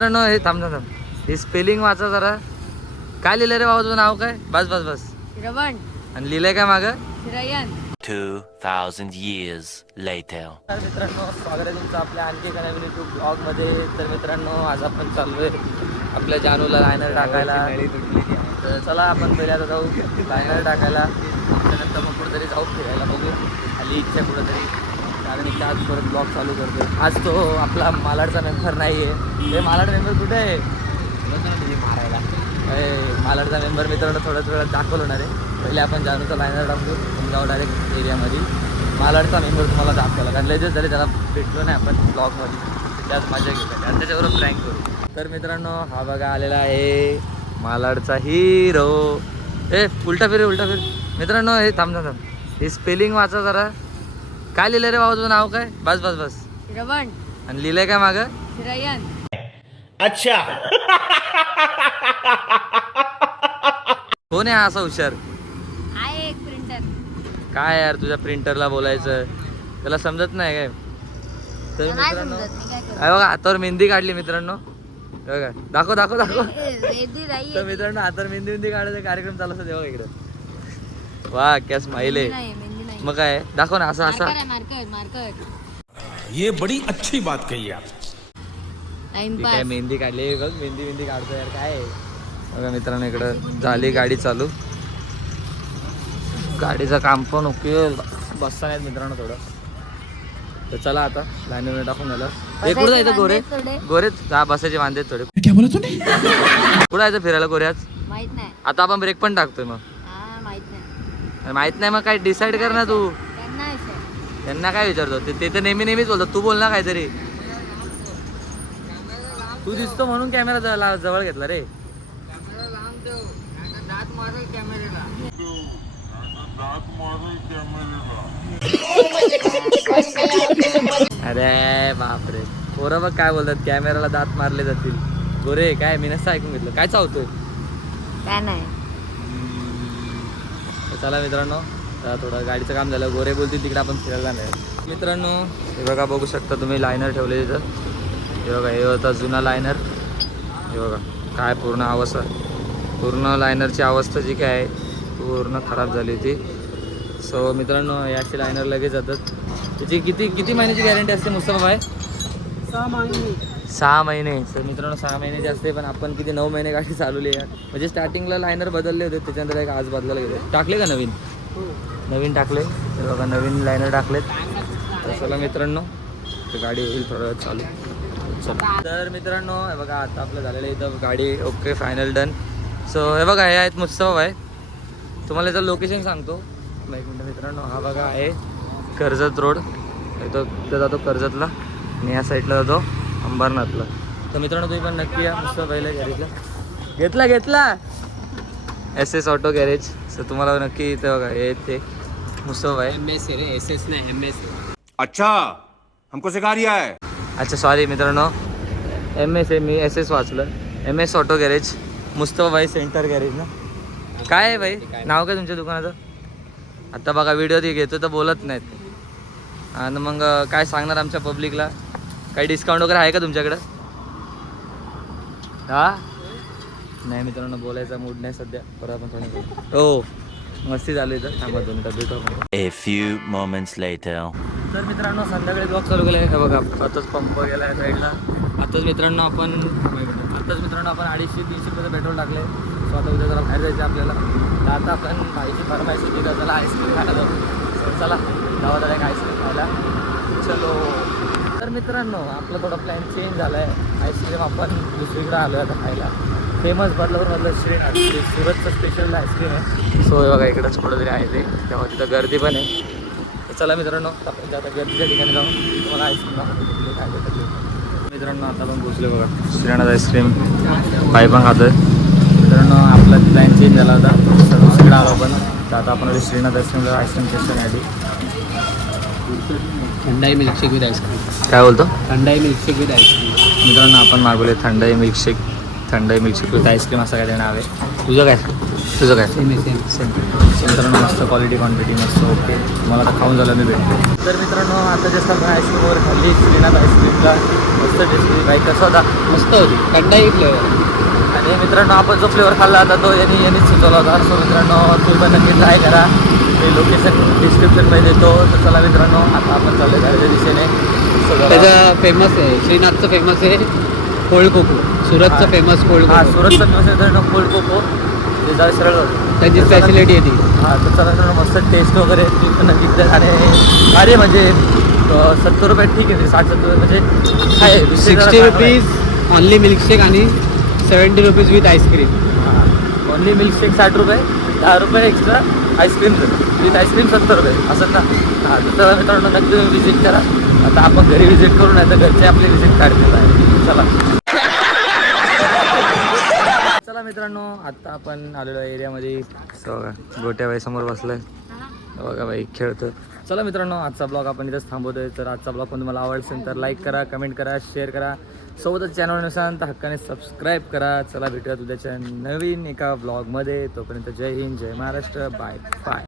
मित्रांनो हे थांब थांब थांब. हे स्पेलिंग वाचा जरा. काय लिहिलंय रे बाबा तुझं नाव काय? बस बस बस. श्रवण. आणि लिहिलंय काय मागं? श्रयन. 2000 years later. तर मित्रांनो स्वागत आहे तुमचं आपल्या आणखी एका नवीन यूट्यूब ब्लॉगमध्ये. तर मित्रांनो आज आपण चाललोय आपल्या जानूला लायनर टाकायला. तर चला आपण पहिले आता जाऊ लायनर टाकायला. त्यानंतर मग कुठेतरी जाऊ फिरायला बघू. आली इच्छा कुठेतरी कारण की आज परत ब्लॉग चालू करतो. आज तो आपला मालाडचा मेंबर नाही आहे. हे मालाड मेंबर कुठे आहे? मारायला मालाडचा मेंबर मित्रांनो थोड्याच वेळात दाखवलं होणार आहे. पहिले आपण जानूचा लायनर टाकतो जाऊ डायरेक्ट एरियामध्ये. मालाडचा मेंबर तुम्हाला दाखवला कारण लगेच झाले त्याला भेटलो नाही आपण ब्लॉगमध्ये. त्याच मजा घेतो आणि त्याच्याबरोबर प्रँक करू. तर मित्रांनो हा बघा आलेला आहे मालाडचा हिरो. ए उलटा फिर उलटा फिर. मित्रांनो हे थांब थांब थांब. हे स्पेलिंग वाचा जरा. काय लिहिलंय रे बाबा तुझं नाव काय? बस बस बस. श्रवण. आणि लिहिलंय काय मागं? श्रयन. अच्छा. कोण आहे हा असा हुशार? आहे एक प्रिंटर. काय यार तुझ्या प्रिंटरला बोलायचं त्याला समजत नाही काय? तर मित्रांनो काय बघा हातावर मेहंदी काढली मित्रांनो. बघा दाखव दाखव दाखव. तर मित्रांनो हातावर मेहंदी काढायचा कार्यक्रम चालू असतो तेव्हा इकडं. वा क्या स्माइल आहे. मग काय दाखव ना असं असं. Marker marker. ये बड़ी अच्छी बात कही आप. टाइम काय मेहंदी काढली बघ. मेहंदी काढतो यार काय आहे? बघा मित्रांनो इकडं झाली गाडी चालू. गाडीचं काम पण ओके. बसता नाहीत मित्रांनो थोडं. तर चला आता लाईनवर टाकून झालं. हे कुठं जायचं गोरे? गोरे हा बसायचे वांदे थोडे. क्या बोला तूने? कुठं जायचं फिरायला गोऱ्याच? माहित नाही. आता आपण ब्रेक पण टाकतोय मग. हा माहित नाही. माहित नाही मग काय डिसाईड कर ना तू. त्यांना विचार. त्यांना काय विचारतो ते तर नेहमीच बोलतात. तू बोल ना काहीतरी. तू दिसतो म्हणून कॅमेरा जवळ घेतला रे. अरे बापरे पोरं बघ काय बोलतात कॅमेराला दात मारले जातील. गोरे काय मी नसतं ऐकून घेतलं. काय चावतोय? काय नाही. चला मित्रांनो थोडं गाडीचं काम झालं. गोरे बोलतील तिकडे आपण फिरायला नाही. मित्रांनो हे बघा बघू शकता तुम्ही लायनर ठेवले तिथं. हे बघा हे होता जुना लायनर. हे बघा काय पूर्ण अवस्था. पूर्ण लायनरची अवस्था जी काय आहे पूर्ण खराब झाली होती. सो मित्रांनो याची लायनर लगेच जातात. त्याची किती महिन्याची गॅरंटी असते मुस्तफा भाई? 6 महिने. सर मित्रांनो 6 महिन्याची असते पण आपण किती 9 महिने गाडी चालवली आहे. म्हणजे स्टार्टिंगला लायनर बदलले होते त्याच्यानंतर एक आज बदलायला गेले. टाकले का नवीन? नवीन टाकले. तर बघा नवीन लायनर टाकलेत. तर चला मित्रांनो तर गाडी होईल थोडं चालू. चला तर मित्रांनो हे बघा आता आपलं झालेलं इथं गाडी ओके फायनल डन. सो हे बघा हे आहेत मुस्तफा भाई. तुम्हाला याचं लोकेशन सांगतो. एक मिनटं मित्रांनो हा बघा आहे कर्जत रोड. तो जातो कर्जतला आणि या साईडला जातो अंबरनाथला. तर मित्रांनो तुम्ही पण नक्की या मुस्तफा भाईला गॅरेजला. घेतला SS ऑटो गॅरेज. सर तुम्हाला नक्की इथं बघा हे ते मुस्तफा भाई. MS रे SS नाही MS. अच्छा हमको सिखा रिया है. अच्छा सॉरी मित्रांनो MS आहे. मी SS वाचलं. MS ऑटो गॅरेज मुस्तफा भाई सेंटर गॅरेज ना. काय आहे भाई नाव काय तुमच्या दुकानाचं? आता बघा व्हिडिओ ती घेतो तर बोलत नाहीत. आणि मग काय सांगणार आमच्या पब्लिकला? काही डिस्काउंट वगैरे आहे का तुमच्याकडं? हा नाही मित्रांनो बोलायचा मूड नाही सध्या. परत आपण थोडं हो मस्ती चालू इथं. थांबा 2 मिनिटं भेटू. A few moments later. तर मित्रांनो संध्याकाळी ब्लॉग चालू केला आहे बघा. आताच पंप गेला आहे साईडला. आताच मित्रांनो आपण 250-300 रुपये पेट्रोल टाकले. सो आता उद्या जरा बाहेर जायचं आपल्याला. तर आता आपण भाईची फरमाईश होती तर त्याला आईस्क्रीम खायला जाऊ. सो चला गावात आला एक आईस्क्रीम खायला चलो. तर मित्रांनो आपला थोडा प्लॅन चेंज झाला आहे. आईस्क्रीम आपण दुसरीकडे आलो आहे आता खायला. फेमस बदलापूरमधलं श्रीनाथ सुरतचं स्पेशल आईस्क्रीम आहे. सो हे बघा इकडंच कुठंतरी आहे ते. तेव्हा तिथं गर्दी पण आहे. तर चला मित्रांनो आपण आता गर्दीच्या ठिकाणी जाऊन तुम्हाला आईस्क्रीम काय भेटत. मित्रांनो आता पण पोचले बघा श्रीनाथ आईस्क्रीम. पाय पण खातोय. मित्रांनो आपला प्लॅन चेंज झाला होता. दुसरीकडे आलो आपण. तर आता आपण श्रीनाथ आईस्क्रीमला आईस्क्रीम टेस्ट करण्यासाठी. Thandai milkshake with ice cream. काय बोलतो? Thandai milkshake with ice cream. मित्रांनो आपण मागवले थंडाई मिल्कशेक विथ आईस्क्रीम असं काय नाव आहे. तुझं काय? तुझं काय सेम आहे सेम मित्रांनो मस्त क्वालिटी क्वांटिटी मस्त ओके मला आता खाऊन झालं मी भेटतो तर मित्रांनो आता जास्त आपण आईस्क्रीम वगैरे खाल्ली श्रीनाथ आईस्क्रीमला मस्त टेस्टी बाई कसा होता मस्त होती थंडाई फ्लेवर आणि मित्रांनो आपण जो फ्लेवर खाल्ला होता तो यांनीच सुचवला होता सो मित्रांनो तुम्ही पण नक्की ट्राय करा ते लोकेशन डिस्क्रिप्शनमध्ये देतो तर चला मित्रांनो आता आपण चाललो घराच्या दिशेने त्याचं फेमस आहे श्रीनाथचं फेमस आहे कोल्ड कोको सुरतचं फेमस कोल्ड हां कोको सुरतचं फेमस मित्रांनो कोल्ड कोको ते जाऊ सरळ होतं त्यांची स्पेशलिटी आहे ती हां तर चला मित्रांनो मस्त टेस्ट वगैरे तुम्ही पण नक्की करा. आणि अरे म्हणजे 70 रुपये ठीक आहे 60-70 रुपये म्हणजे काय 60 रुपीज ओनली मिल्कशेक आणि 70 rupees with ice cream only milkshake 60 रुपये 10 रुपये एक्स्ट्रा आईस्क्रीम विथ आईस्क्रीम 70 रुपये असं ना हां तर चला मित्रांनो नक्की तुम्ही विजिट करा आता आपण घरी विजिट करू नाही तर घरचे आपली विजिट काढतात आहे चला चला मित्रांनो आता आपण आलेलो आहे एरियामध्ये बघा गोट्या बाई समोर बसलाय बघा बाई खेळतो चला मित्रांनो आजचा ब्लॉग आपण इथंच थांबवतोय तर आजचा ब्लॉग पण तुम्हाला आवडला असेल तर लाईक करा कमेंट करा शेअर करा सोबतच चॅनल नसाल तर हक्काने सबस्क्राईब करा चला भेटूया उद्याच्या नवीन एका ब्लॉगमध्ये तोपर्यंत जय हिंद जय महाराष्ट्र बाय बाय